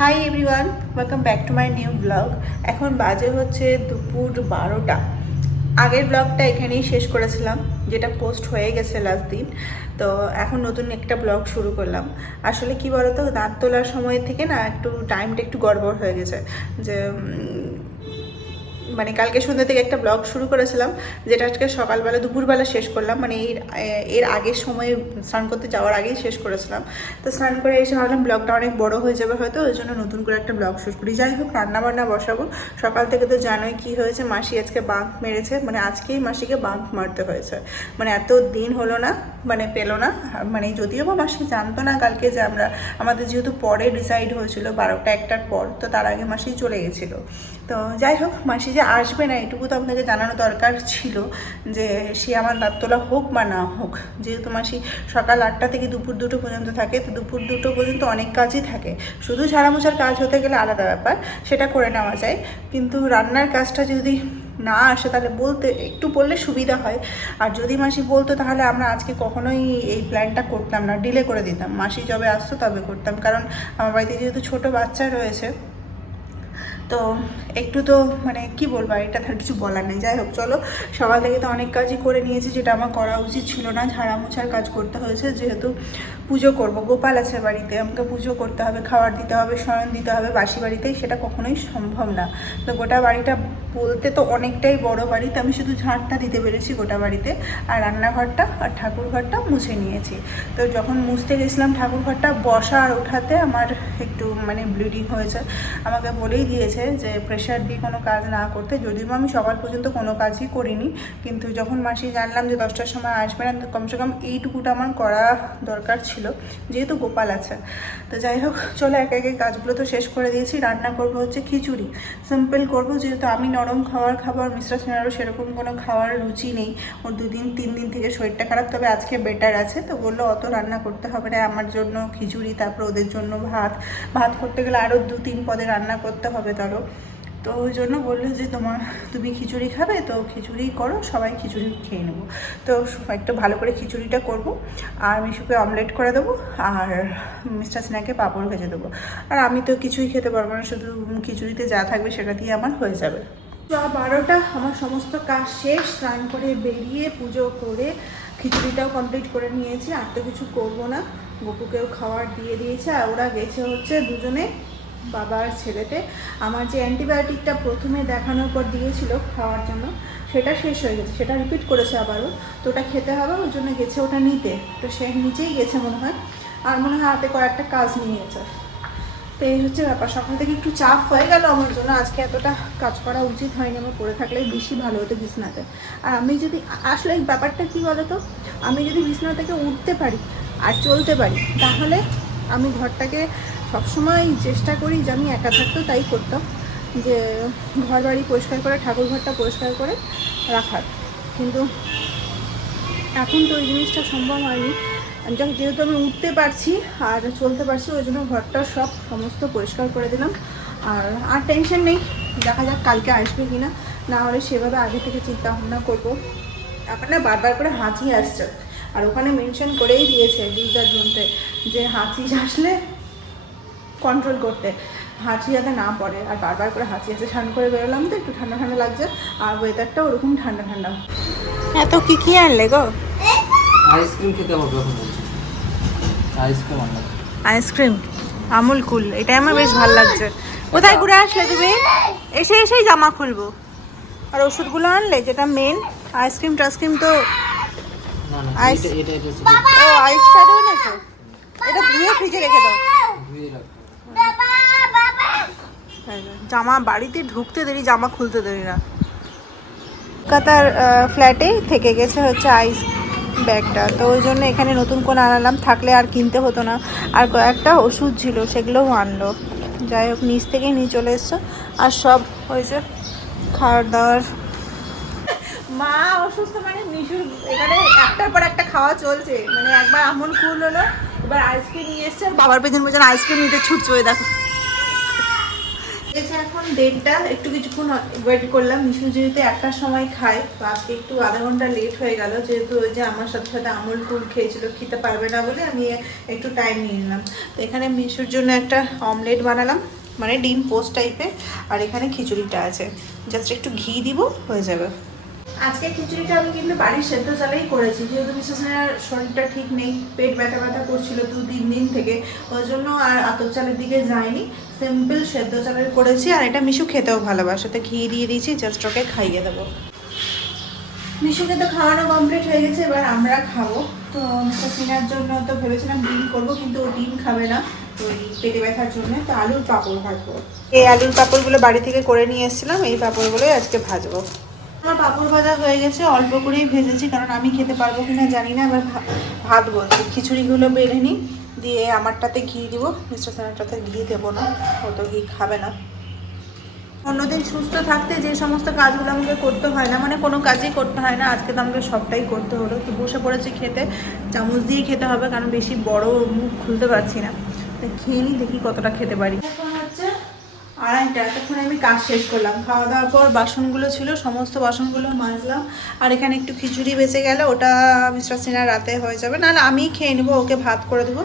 Hi everyone, welcome back to my new blog. এখন বাজে হচ্ছে দুপুর 12টা। আগের ব্লগটা এখানেই শেষ করেছিলাম, যেটা পোস্ট হয়ে গেছে লাস্ট দিন। তো এখন নতুন একটা ব্লগ শুরু করলাম। আসলে কি বলতো, দাঁত তোলার সময় থেকে না একটু টাইমটা একটু গড়বড় হয়ে গেছে। যে মানে কালকে সন্ধ্যা থেকে একটা ব্লগ শুরু করেছিলাম, যেটা আজকে সকালবেলা দুপুরবেলা শেষ করলাম। মানে এর আগের সময় স্নান করতে যাওয়ার আগেই শেষ করেছিলাম। তো স্নান করে এসে ভাবলাম ব্লগটা অনেক বড় হয়ে যাবে হয়তো, ওই জন্য নতুন করে একটা ব্লগ শুরু করি। যাই হোক, রান্নাবান্না বসাবো। সকাল থেকে তো জানোই কী হয়েছে, মাসি আজকে বাঁক মেরেছে। মানে আজকেই মাসিকে বাঁক মারতে হয়েছে। মানে এত দিন হলো না, মানে পেলো না। মানে যদিও বা মাসি জানতো না কালকে যে আমাদের যেহেতু পরে ডিসাইড হয়েছিল 12টা 1টার পর, তো তার আগে মাসি চলে গেছিলো। তো যাই হোক, মাসি যে আসবে না এটুকু তো আপনাকে জানানো দরকার ছিল, যে সে আমার দাঁত তোলা হোক বা না হোক। যেহেতু মাসি সকাল 8টা থেকে দুপুর 2টো পর্যন্ত থাকে, তো দুপুর 2টো পর্যন্ত অনেক কাজই থাকে। শুধু ঝাড়া মোছার কাজ হতে গেলে আলাদা ব্যাপার, সেটা করে নেওয়া যায়। কিন্তু রান্নার কাজটা যদি না আসে তাহলে একটু বললে সুবিধা হয়। আর যদি মাসি বলতো তাহলে আমরা আজকে কখনোই এই প্ল্যানটা করতাম না, ডিলে করে দিতাম। মাসি যবে আসতো তবে করতাম, কারণ আমার বাড়িতে যেহেতু ছোটো বাচ্চা রয়েছে, তো একটু তো মানে কি বলবো, এটা তার কিছু বলার নেই। যাই হোক, চলো, সকাল থেকে তো অনেক কাজই করে নিয়েছি, যেটা আমার করা উচিত ছিল না। ঝাড়া মোছার কাজ করতে হয়েছে, যেহেতু পুজো করব, গোপাল আছে বাড়িতে, আমাকে পুজো করতে হবে, খাবার দিতে হবে, শয়ন দিতে হবে বাসি বাড়িতেই, সেটা কখনোই সম্ভব না। তো গোটা বাড়িটা বলতে তো অনেকটাই বড় বাড়িতে, আমি শুধু ঝাড়টা দিতে পেরেছি গোটা বাড়িতে, আর রান্নাঘরটা আর ঠাকুরঘরটা মুছে নিয়েছি। তো যখন মুছতে গেছিলাম ঠাকুরঘরটা, বসা আর ওঠাতে আমার একটু মানে ব্লিডিং হয়েছে। আমাকে বলেই দিয়েছে যে প্রেশার দিয়ে কোনো কাজ না করতে, যদিও আমি সকাল পর্যন্ত কোনো কাজই করিনি। কিন্তু যখন মাসি জানলাম যে 10টার সময় আসবে না, তো কমসে কম এইটুকুটা আমার করা দরকার ছিল, যেহেতু গোপাল আছে। তো যাই হোক, চলো একে একে কাজগুলো তো শেষ করে দিয়েছি। রান্না করবো হচ্ছে খিচুড়ি, সিম্পল করবো, যেহেতু আমি নরম খাবার খাবো, আর মিস্টার সিনারও সেরকম কোনো খাওয়ার রুচি নেই। ওর 2-3 দিন থেকে শরীরটা খারাপ, তবে আজকে বেটার আছে। তো বললো অত রান্না করতে হবে না, আমার জন্য খিচুড়ি, তারপর ওদের জন্য ভাত করতে গেলে আরও 2-3 পদে রান্না করতে হবে ধরো। তো ওই জন্য বললো যে তুমি খিচুড়ি খাবে, তো খিচুড়ি করো, সবাই খিচুড়ি খেয়ে নেবো। তো একটু ভালো করে খিচুড়িটা করব, আর মিশুকে অমলেট করে দেবো, আর মিস্টার সিনহাকে পাঁপড় ভেজে দেবো। আর আমি তো কিছুই খেতে পারবো না, শুধু খিচুড়িতে যা থাকবে সেটা দিয়ে আমার হয়ে যাবে। 12টা আমার সমস্ত কাজ শেষ, স্নান করে বেরিয়ে পুজো করে খিচুড়িটাও কমপ্লিট করে নিয়েছি। আর তো কিছু করবো না, গপুকেও খাবার দিয়ে দিয়েছে। আর ওরা গেছে হচ্ছে দুজনে, বাবা আর ছেলেতে। আমার যে অ্যান্টিবায়োটিকটা প্রথমে দেখানোর পর দিয়েছিল খাওয়ার জন্য, সেটা শেষ হয়ে গেছে, সেটা রিপিট করেছে আবারও। তো ওটা খেতে হবে, ওই জন্য গেছে ওটা নিতে। তো সে নিচেই গেছে মনে হয়, আর মনে হয় হাতে কয়েকটা কাজ নিয়ে গেছে। তো এই হচ্ছে ব্যাপার। সকাল থেকে একটু চাপ হয়ে গেল আমার জন্য, আজকে এতটা কাজ করা উচিত হয়নি আমার, পড়ে থাকলেই বেশি ভালো হতো বিছনাতে। আর আমি যদি আসলে এই ব্যাপারটা কী বলতো, আমি যদি বিছনা থেকে উঠতে পারি আর চলতে পারি, তাহলে আমি ঘরটাকে সবসময় চেষ্টা করি যে আমি একা থাকতেও তাই করতাম, যে ঘর বাড়ি পরিষ্কার করে, ঠাকুর ঘরটা পরিষ্কার করে রাখার। কিন্তু এখন তো ওই জিনিসটা সম্ভব হয়নি। যেহেতু আমি উঠতে পারছি আর চলতে পারছি, ওই জন্য ঘরটা সমস্ত পরিষ্কার করে দিলাম। আর টেনশন নেই, দেখা যাক কালকে আসবে কি না, না হলে সেভাবে আগে থেকে চিন্তা ভাবনা করবো। এখন না বারবার করে হাঁচি আসছে, আর ওখানে মেনশন করেই দিয়েছে ইউজার রুমতে যে হাঁচি আসলে কন্ট্রোল করতে, হাঁচি যাতে না পড়ে। আর বারবার করে হাঁচি আসছে, স্নান করে বেরোলাম তো একটু ঠান্ডা ঠান্ডা লাগছে, আর ওয়েদারটা ওরকম ঠান্ডা ঠান্ডা। এত কি আনলে গো? আইসক্রিম খেতে হবে এখন, আইসক্রিম আনলাম। আইসক্রিম আমুল কুল, এটাই আমার বেশ ভালো লাগছে। কোথায় ঘুরে আসলে তুমি? এসেই জামা খুলবো। আর ওষুধগুলো আনলে, যেটা মেন। আইসক্রিম টাইসক্রিম তো না না, আইস এটা ও আইস প্যাডও এনেছো? এটা ধুয়ে ফ্রিজে রেখে দাও। ধুয়ে রাখ। জামা বাড়িতে ঢুকতে দেরি, জামা খুলতে দেরি না। কলকাতার ফ্ল্যাটে থেকে গেছে হচ্ছে আইস ব্যাগটা, তো ওই জন্য এখানে নতুন করে আনালাম, থাকলে আর কিনতে হতো না। আর কয়েকটা ওষুধ ছিল, সেগুলোও আনলো। যাই হোক, নিচ থেকেই নিয়ে চলে এসছো। আর সব হয়েছে খাওয়ার দাওয়ার। মা অসুস্থ মানে মিশুর এখানে একটার পর একটা খাওয়া চলছে। মানে একবার আমন কুল হলো, এবার আইসক্রিম নিয়ে এসছে, বাবার পেছন পেছন আইসক্রিম নিতে ছুটছে। ওই দেখো এসে এখন 1:30, একটু কিছুক্ষণ ওয়েট করলাম। মিশু যেহেতু একটার সময় খায়, তো আজকে একটু আধা ঘন্টা লেট হয়ে গেল, যেহেতু ওই যে আমার সাথে সাথে আমুল কুল খেয়েছিল, খেতে পারবে না বলে আমি একটু টাইম নিয়ে নিলাম। তো এখানে মিশুর জন্য একটা অমলেট বানালাম, মানে ডিম পোস্ট টাইপের, আর এখানে খিচুড়িটা আছে, জাস্ট একটু ঘি দিব, হয়ে যাবে। আজকে খিচুড়িটা আমি কিন্তু বাড়ির সেদ্ধ চালেই করেছি, যেহেতু মিসেসের শরীরটা ঠিক নেই, পেট ব্যথা ব্যথা করছিল 2-3 দিন থেকে, ওই জন্য আর আতপ চালের দিকে যায়নি, সিম্পল সেদ্ধ চালের করেছি। আর এটা মিশু খেতেও ভালোবাসে, তো ঘি দিয়ে দিয়েছি, জাস্ট ওকে খাইয়ে দেবো। মিশুকে তো খাওয়ানো কমপ্লিট হয়ে গেছে, এবার আমরা খাবো। তো মিসেসিনার জন্য তো ভেবেছিলাম ডিম করবো, কিন্তু ও ডিম খাবে না ওই পেটে ব্যথার জন্য, তো আলুর পাঁপড় ভাজবো। এই আলুর পাঁপড়গুলো বাড়ি থেকে করে নিয়ে এসেছিলাম, এই পাঁপড়গুলোই আজকে ভাজবো। আমার পাঁপড় ভাজা হয়ে গেছে, অল্প করেই ভেজেছি, কারণ আমি খেতে পারবো কিনা জানি না। এবার ভাত বলছি, খিচুড়িগুলো বেড়ে নিই, দিয়ে আমারটাতে ঘি দিব, মিস্টার সেনারটাতে ঘি দেবো না, ও তো ঘি খাবে না। অন্যদিন সুস্থ থাকতে যে সমস্ত কাজগুলো আমাকে করতে হয় না, মানে কোনো কাজই করতে হয় না, আজকে তো আমাকে সবটাই করতে হলো। তো বসে পড়েছি খেতে, চামচ দিয়ে খেতে হবে, কারণ বেশি বড় মুখ খুলতে পারছি না। তো খেয়ে নিই, দেখি কতটা খেতে পারি। এখন হচ্ছে 2:30, এতক্ষণ আমি কাজ শেষ করলাম। খাওয়া দাওয়ার পর বাসনগুলো ছিল, সমস্ত বাসনগুলো মাজলাম। আর এখানে একটু খিচুড়ি বেঁচে গেল, ওটা মিস্টার সিনহার রাতে হয়ে যাবে, নাহলে আমি খেয়ে নেবো, ওকে ভাত করে দেবো।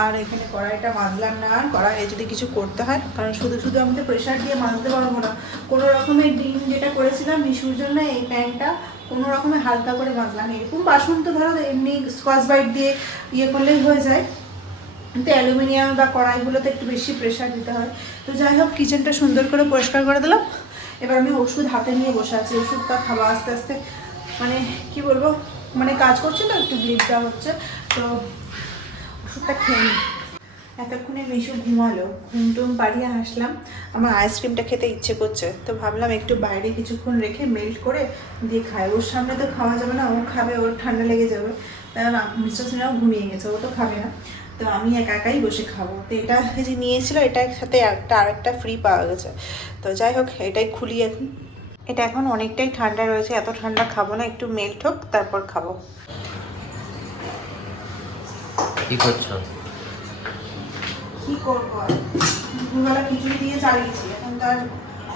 আর এখানে কড়াইটা মাজলাম না, আর কড়াইয়ে যদি কিছু করতে হয়, কারণ শুধু শুধু আমি তো প্রেশার দিয়ে মাজতে পারবো না। কোনো রকমের ডিম যেটা করেছিলাম মিশুর জন্য, এই প্যানটা কোনো রকমে হালকা করে মাজলাম। এরকম বাসন তো ধরো এমনি স্কচ বাইট দিয়ে ইয়ে করলেই হয়ে যায়, কিন্তু অ্যালুমিনিয়াম বা কড়াইগুলোতে একটু বেশি প্রেশার দিতে হয়। তো যাই হোক, কিচেনটা সুন্দর করে পরিষ্কার করে দিলাম। এবার আমি ওষুধ হাতে নিয়ে বসে আছি, ওষুধটা খাওয়া আস্তে আস্তে, মানে কি বলবো, মানে কাজ করছে তো একটু ব্লিড দেওয়া হচ্ছে, তো ওষুধটা খেয়ে নিই। এতক্ষণে মিশু ঘুমালো, ঘুমটুম পাড়িয়ে আসলাম। আমার আইসক্রিমটা খেতে ইচ্ছে করছে, তো ভাবলাম একটু বাইরে কিছুক্ষণ রেখে মেল্ট করে দিয়ে খাই। ওর সামনে তো খাওয়া যাবে না, ও খাবে, ওর ঠান্ডা লেগে যাবে। মিস্টার সিনহাও ঘুমিয়ে গেছে, ও তো খাবে না, তো আমি একা একাই বসে খাবো। তো এটা যে নিয়েছিল, এটার সাথে আরেকটা ফ্রি পাওয়া গেছে। তো যাই হোক, এটাই খুলি এখন। এটা এখন অনেকটাই ঠান্ডা রয়েছে, এত ঠান্ডা খাবো না, একটু মেল্ট হোক তারপর খাবো। কি করছো? কি করবো আর, দুবেলা খিচুড়ি দিয়ে চালিয়েছি, এখন তো আর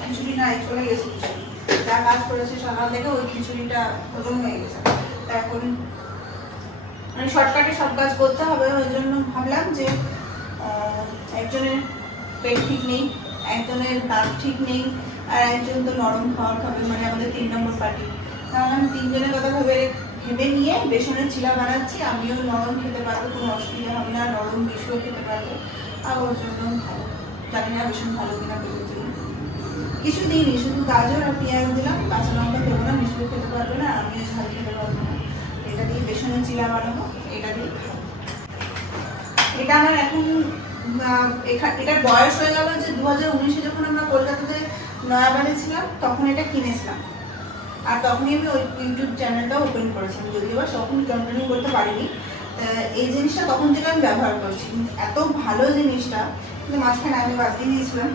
খিচুড়ি নাই, চলে গেছে খিচুড়ি। যা কাজ করেছে সকাল থেকে, ওই খিচুড়িটা হজম হয়ে গেছে। তা এখন মানে শর্টকাটে সব কাজ করতে হবে, ওই জন্য ভাবলাম যে একজনের পেট ঠিক নেই, একজনের দাঁত ঠিক নেই, আর একজন তো নরম খাবার খাবে, মানে আমাদের 3 নম্বর পার্টি। তাহলে আমি 3 জনের কথা ভেবে নিয়ে বেসনের চিলা বানাচ্ছি। আমিও নরম খেতে পারবো, কোনো অসুবিধা হবে না, নরম মিশুও খেতে পারবো, আর ওর জন্য ভালো। জানি না ভীষণ ভালো কিনা পেটের জন্য। কিছু দিইনি, শুধু গাজর আর পেঁয়াজ দিলাম, কাঁচা লঙ্কা দেবো না, মিশুও খেতে পারবে না, আর আমিও ঝাল খেতে পারবো না। এটা দিয়ে বেসনের চিলা বানাবো, এটা দিয়ে খাবো। এটা আমার এখন এটার বয়স হয়ে গেল যে 2019-এ যখন আমরা কলকাতাতে নয়াবাড়ি ছিলাম, তখন এটা কিনেছিলাম। আর তখনই আমি ওই ইউটিউব চ্যানেলটা ওপেন করেছিলাম, যদিও বা তখন কন্টিনিউ করতে পারিনি। এই জিনিসটা তখন থেকে আমি ব্যবহার করছি, এত ভালো জিনিসটা, কিন্তু মাঝখানে আমি বাদ দিয়ে দিয়েছিলাম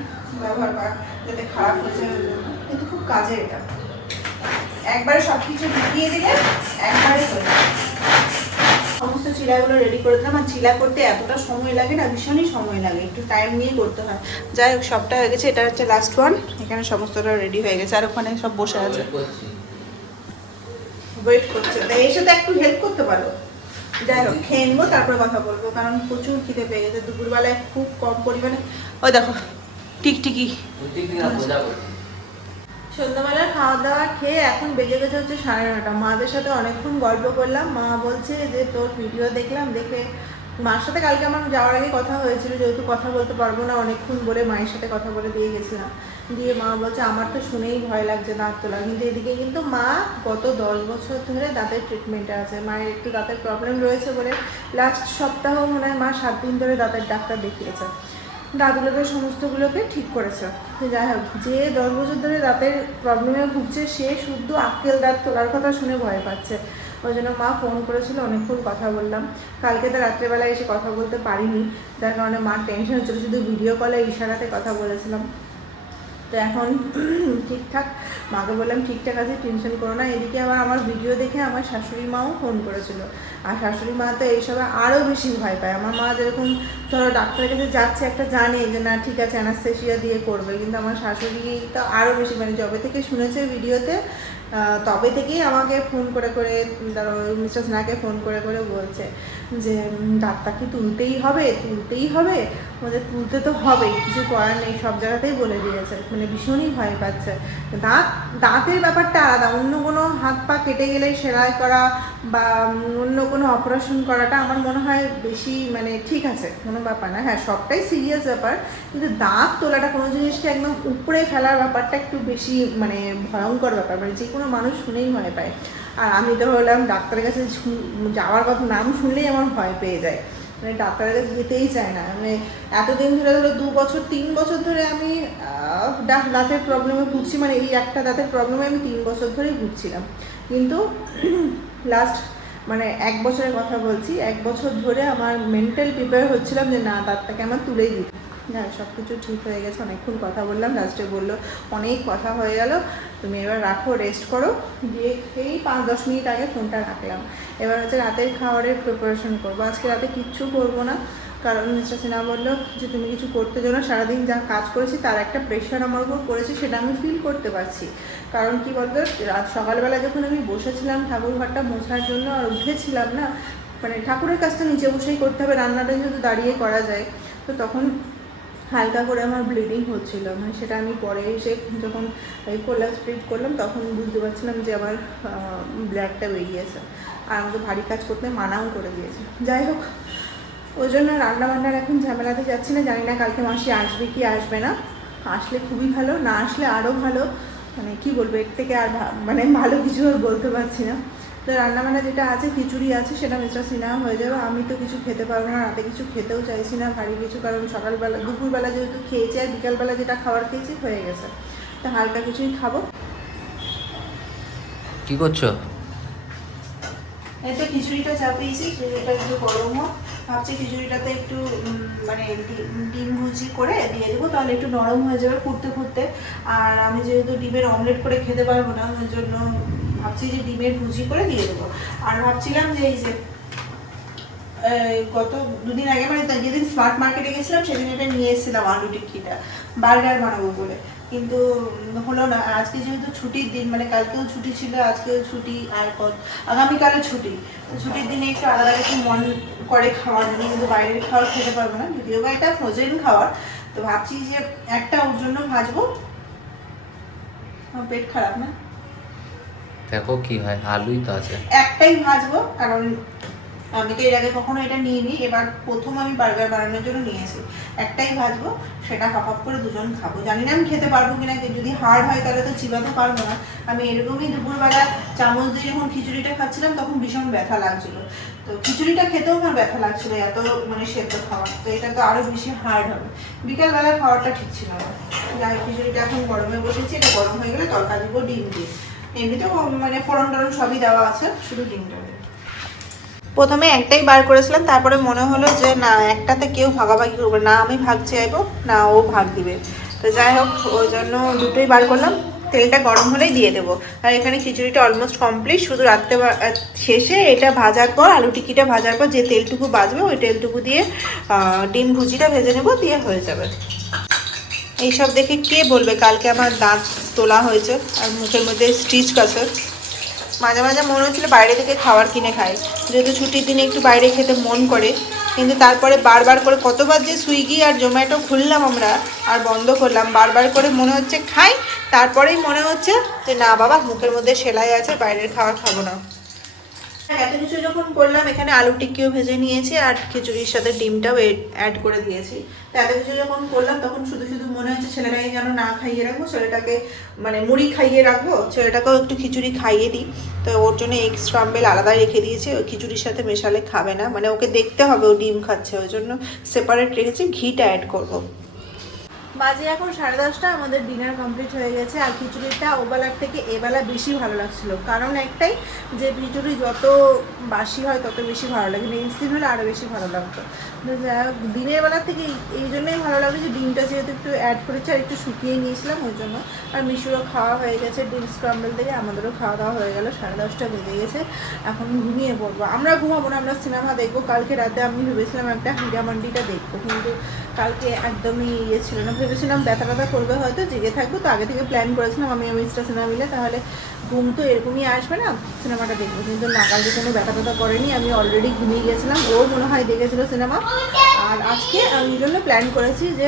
ব্যবহার করা, যাতে খারাপ হয়ে যায় ওই জন্য। কিন্তু খুব কাজের এটা, একবারে সব কিছু ঢুকিয়ে দিলে একবারে হয়ে যায়। সমস্ত চিলাগুলো রেডি করে দিলাম। আর চিলা করতে এতটা সময় লাগে না, ভীষণই সময় লাগে, একটু টাইম নিয়ে করতে হয়। যাই হোক, সবটা হয়ে গেছে, এটা হচ্ছে লাস্ট ওয়ান। এখানে সমস্তটা রেডি হয়ে গেছে, আর ওখানে সব বসে আছে, ওয়েট করছে। তাই এসে তো একটু হেল্প করতে পারো। যাই হোক, খেয়ে নিবো, তারপরে কথা বলবো, কারণ প্রচুর খিদে পেয়ে গেছে। দুপুরবেলায় খুব কম পরিমাণে, ওই দেখো টিকটিকি। সন্ধ্যাবেলায় খাওয়া দাওয়া খেয়ে এখন বেজে গেছে হচ্ছে 9:30। মাদের সাথে অনেকক্ষণ গল্প করলাম। মা বলছে যে তোর ভিডিও দেখলাম, দেখে মার সাথে কালকে আমার যাওয়ার আগে কথা হয়েছিল, যেহেতু কথা বলতে পারবো না অনেকক্ষণ বলে মায়ের সাথে কথা বলে দিয়ে গেছিলাম। দিয়ে মা বলছে আমার তো শুনেই ভয় লাগছে দাঁত তোলা, কিন্তু এদিকে কিন্তু মা গত 10 বছর ধরে দাঁতের ট্রিটমেন্টে আছে। মায়ের একটু দাঁতের প্রবলেম রয়েছে বলে লাস্ট সপ্তাহ মনে হয় মা 7 দিন ধরে দাঁতের ডাক্তার দেখিয়েছে, দাঁতগুলোকে সমস্তগুলোকে ঠিক করেছে। যাই হোক, যে 10 বছর ধরে দাঁতের প্রবলেমে ভুগছে, সে শুদ্ধ আক্কেল দাঁত তোলার কথা শুনে ভয় পাচ্ছে। ওই জন্য মা ফোন করেছিল, অনেকক্ষণ কথা বললাম। কালকে তো রাত্রেবেলায় এসে কথা বলতে পারিনি, যার কারণে মার টেনশন হচ্ছিল, শুধু ভিডিও কলে ইশারাতে কথা বলেছিলাম। তো এখন ঠিকঠাক, মাকে বললাম ঠিকঠাক আছে, টেনশন করো না। এদিকে আবার আমার ভিডিও দেখে আমার শাশুড়ি মাও ফোন করেছিল, আর শাশুড়ি মা তো এইসবে আরও বেশি ভয় পায়। আমার মা যেরকম ধরো ডাক্তারের কাছে যাচ্ছে একটা জানে যে না ঠিক আছে অ্যানাস্থেসিয়া দিয়ে করবে, কিন্তু আমার শাশুড়ি তো আরও বেশি, মানে যবে থেকে শুনেছে ভিডিওতে তবে থেকেই আমাকে ফোন করে করে, ধরো মিস্টার সিনহাকে ফোন করে করে বলছে যে ডাক্তার কি তুলতেই হবে তুলতেই হবে, আমাদের তুলতে তো হবেই, কিছু করার নেই, সব জায়গাতেই বলে দিয়েছে, মানে ভীষণই ভয় পাচ্ছে। দাঁতের ব্যাপারটা আলাদা, অন্য কোনো হাত পা কেটে গেলে সেলাই করা বা অন্য কোনো অপারেশন করাটা আমার মনে হয় বেশি মানে ঠিক আছে, কোনো ব্যাপার না, হ্যাঁ সবটাই সিরিয়াস ব্যাপার, কিন্তু দাঁত তোলাটা কোনো জিনিসকে একদম উপরে ফেলার ব্যাপারটা একটু বেশি মানে ভয়ঙ্কর ব্যাপার, মানে যে কোনো মানুষ শুনেই ভয় পায়। আর আমি তো হলাম ডাক্তারের কাছে যাওয়ার কথা নাম শুনলেই আমার ভয় পেয়ে যায়, মানে ডাক্তারের কাছে যেতেই চায় না। মানে এতদিন ধরে ধরো 2 বছর 3 বছর ধরে আমি দাঁতের প্রবলেমে ভুগছি, মানে এই একটা দাঁতের প্রবলেমে আমি 3 বছর ধরেই ভুগছিলাম, কিন্তু লাস্ট মানে 1 বছরের কথা বলছি, 1 বছর ধরে আমার মেন্টাল প্রিপেয়ার হচ্ছিলাম যে না দাঁতটাকে আমার তুলেই দিতে। না সব কিছু ঠিক হয়ে গেছে, অনেকক্ষণ কথা বললাম, লাস্টে বললো অনেক কথা হয়ে গেল, তুমি এবার রাখো, রেস্ট করো, দিয়ে এই 5-10 মিনিট আগে ফোনটা রাখলাম। এবার হচ্ছে রাতের খাবারের প্রিপারেশন করবো, আজকে রাতে কিচ্ছু করবো না, কারণ মিস্টার সিনহা বললো যে তুমি কিছু করতে যাও না, সারাদিন যা কাজ করেছি তার একটা প্রেশার আমার উপর পড়েছে, সেটা আমি ফিল করতে পারছি। কারণ কি বলতো, সকালবেলা যখন আমি বসেছিলাম ঠাকুর ঘরটা মোছার জন্য আর উঠেছিলাম না, মানে ঠাকুরের কাজটা নিচে বসেই করতে হবে, রান্নাটা যদি দাঁড়িয়ে করা যায়, তো তখন হালকা করে আমার ব্লিডিং হচ্ছিলো, মানে সেটা আমি পরে এসে যখন করলাম স্প্রিট করলাম তখন বুঝতে পারছিলাম যে আমার ব্লাডটা বেরিয়েছে, আর আমাকে ভারী কাজ করতে মানাও করে দিয়েছে। যাই হোক, ওই জন্য রান্নাবান্নার এখন ঝামেলাতে যাচ্ছি না, জানি না কালকে মাসি আসবে কি আসবে না, আসলে খুবই ভালো, না আসলে আরও ভালো, মানে কি বলবো, এর থেকে আর মানে ভালো কিছু আর বলতে পারছি না। তো রান্নাবান্না যেটা আছে, খিচুড়ি আছে, সেটা মিস্টার সিনহা হয়ে যাবে, আমি তো কিছু খেতে পারবো না, রাতে কিছু খেতেও চাইছি না ভারী কিছু, কারণ সকালবেলা দুপুরবেলা যেহেতু খেয়েছি আর বিকালবেলা যেটা খাবার খেয়েছি হয়ে গেছে, তো হালকা কিছুই খাবো। কি করছো? এই তো খিচুড়িটা চাপিয়েছি, খিচুড়িটা একটু গরম হোক, ভাবছি খিচুড়িটাতে একটু মানে ডিম ভুজি করে দিয়ে দেবো, তাহলে একটু নরম হয়ে যাবে ফুটতে ফুটতে। আর আমি যেহেতু ডিমের অমলেট করে খেতে পারবো না, ওই জন্য ভাবছি যে ডিমের ভুজি করে দিয়ে দেবো। আর ভাবছিলাম যে এই যে গত 2 দিন আগে, মানে যেদিন স্মার্ট মার্কেটে গেছিলাম সেদিন এটা নিয়ে এসেছিলাম আলু টিক্কিটা, বার্গার বানাবো বলে, কিন্তু হলো না। আজকে যেহেতু ছুটির দিন, মানে কালকেও ছুটি ছিল, আজকেও ছুটি, আর আগামীকালও ছুটি, তো ছুটির দিনে একটু আলাদা কিছু মন করে খাওয়ার জন্য, কিন্তু বাইরের খাবার খেতে পারবো না, যদিও বা এটা ফ্রোজেন খাবার, তো ভাবছি যে একটা ওর জন্য ভাজবো। পেট খারাপ না, দেখো কি হয়, আলুই তো আছে। একটাই ভাজবো, কারণ আমি তো এর আগে কখনো এটা নিইনি, এবার প্রথম আমি বার্গার বানানোর জন্য নিয়েছি, একটাই ভাজবো, সেটা হাফ করে দুজন খাবো। জানি না আমি খেতে পারবো কিনা, যদি হার্ড হয় তাহলে তো চিবাতে পারবো না। আমি এরকমই দুপুরবেলা চামচ দিয়ে যখন খিচুড়িটা খাচ্ছিলাম তখন ভীষণ ব্যথা লাগছিল, তো খিচুড়িটা খেতেও আমার ব্যথা লাগছিল, এত মানে সেদ্ধ খাবার, তো এটা তো আরও বেশি হার্ড হবে। বিকালবেলার খাবারটা ঠিক ছিল না। যাই হোক, খিচুড়িটা এখন গরমে বসেছি, এটা গরম হয়ে গেলে তরকারি দেবো ডিম দিয়ে, এমনিতেও মানে ফোড়ন টোড়ন সবই দেওয়া আছে, শুধু ডিমটা। প্রথমে একটাই বার করেছিলাম, তারপরে মনে হলো যে না, একটাতে কেউ ভাগাভাগি করবে না, আমি ভাগ চাইবো না ও ভাগ দিবে, তো যাই হোক ওই জন্য দুটোই বার করলাম। তেলটা গরম হলেই দিয়ে দেবো। আর এখানে খিচুড়িটা অলমোস্ট কমপ্লিট, শুধু রাত্রে শেষে এটা ভাজার পর, আলু টিকিটা ভাজার পর যে তেলটুকু বাঁচবে ওই তেলটুকু দিয়ে ডিম ভুজিটা ভেজে নেবো, দিয়ে হয়ে যাবে। এইসব দেখে কে বলবে কালকে আমার দাঁত তোলা হয়েছে আর মুখের মধ্যে স্টিচ আছে। মাঝে মাঝে মনে হচ্ছিল বাইরে থেকে খাবার কিনে খাই, যেহেতু ছুটির দিনে একটু বাইরে খেতে মন করে, কিন্তু তারপরে বারবার করে কতবার যে সুইগি আর জোম্যাটো খুললাম আমরা আর বন্ধ করলাম, বারবার করে মনে হচ্ছে খাই, তারপরেই মনে হচ্ছে যে না বাবা, মুখের মধ্যে সেলাই আছে, বাইরের খাবার খাবো না। এত কিছু যখন করলাম, এখানে আলু টিক্কিও ভেজে নিয়েছি আর খিচুড়ির সাথে ডিমটাও অ্যাড করে দিয়েছি। তো এত কিছু যখন করলাম তখন শুধু শুধু মনে হচ্ছে ছেলেটাকে যেন না খাইয়ে রাখবো, ছেলেটাকে মানে মুড়ি খাইয়ে রাখবো, ছেলেটাকেও একটু খিচুড়ি খাইয়ে দিই। তো ওর জন্য এগ স্ক্রাম্বেল আলাদা রেখে দিয়েছি, ওই খিচুড়ির সাথে মেশালে খাবে না, মানে ওকে দেখতে হবে ও ডিম খাচ্ছে, ওই জন্য সেপারেট রেখেছি, ঘিটা অ্যাড করবো। বাজে এখন 10:30, আমাদের ডিনার কমপ্লিট হয়ে গেছে। আর খিচুড়িটা ওবেলার থেকে এবেলা বেশি ভালো লাগছিল, কারণ একটাই যে খিচুড়ি যত বাসি হয় তত বেশি ভালো লাগে, নেক্সট দিন হলে আরও বেশি ভালো লাগতো। দিনের বেলার থেকে এই জন্যই ভালো লাগলো যে ডিমটা যেহেতু একটু অ্যাড করেছে আর একটু শুকিয়ে নিয়েছিলাম ওই জন্য। আর মিশুরও খাওয়া হয়ে গেছে ডিম স্ক্রাম্বল থেকে, আমাদেরও খাওয়া দাওয়া হয়ে গেল। 10:30 বেজে গেছে, এখন ঘুমিয়ে পড়বো। আমরা ঘুমাবো না, আমরা সিনেমা দেখবো। কালকে রাতে আমি ভেবেছিলাম একটা হীরামান্ডিটা দেখবো, কিন্তু কালকে একদমই ইয়ে ছিল না। ভেবেছিলাম ব্যথা ব্যথা করবে, হয়তো জেগে থাকবো, তো আগে থেকে প্ল্যান করেছিলাম আমি মিস্টার সিনেমা মিলে তাহলে ঘুম তো এরকমই আসবে না, সিনেমাটা দেখবো। কিন্তু না, কালকে কোনো ব্যথা ব্যথা করেনি, আমি অলরেডি ঘুমিয়ে গেছিলাম। ও মনে হয় দেখেছিল সিনেমা। আর আজকে আমি এই জন্য প্ল্যান করেছি যে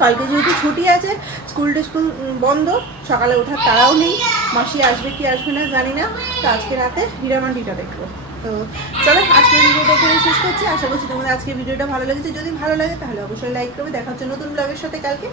কালকে যেহেতু ছুটি আছে, স্কুল বন্ধ, সকালে ওঠার তাড়াও নেই, মাসি আসবে কি আসবে না জানি না, তো আজকে রাতে হীরামান্ডিটা দেখবো। তো চলো আজকের ভিডিওটা এখানে শেষ করছি। আশা করছি তোমাদের আজকের ভিডিওটা ভালো লেগেছে। যদি ভালো লাগে তাহলে অবশ্যই লাইক করবে। দেখা হচ্ছে নতুন ব্লগের সাথে কালকে।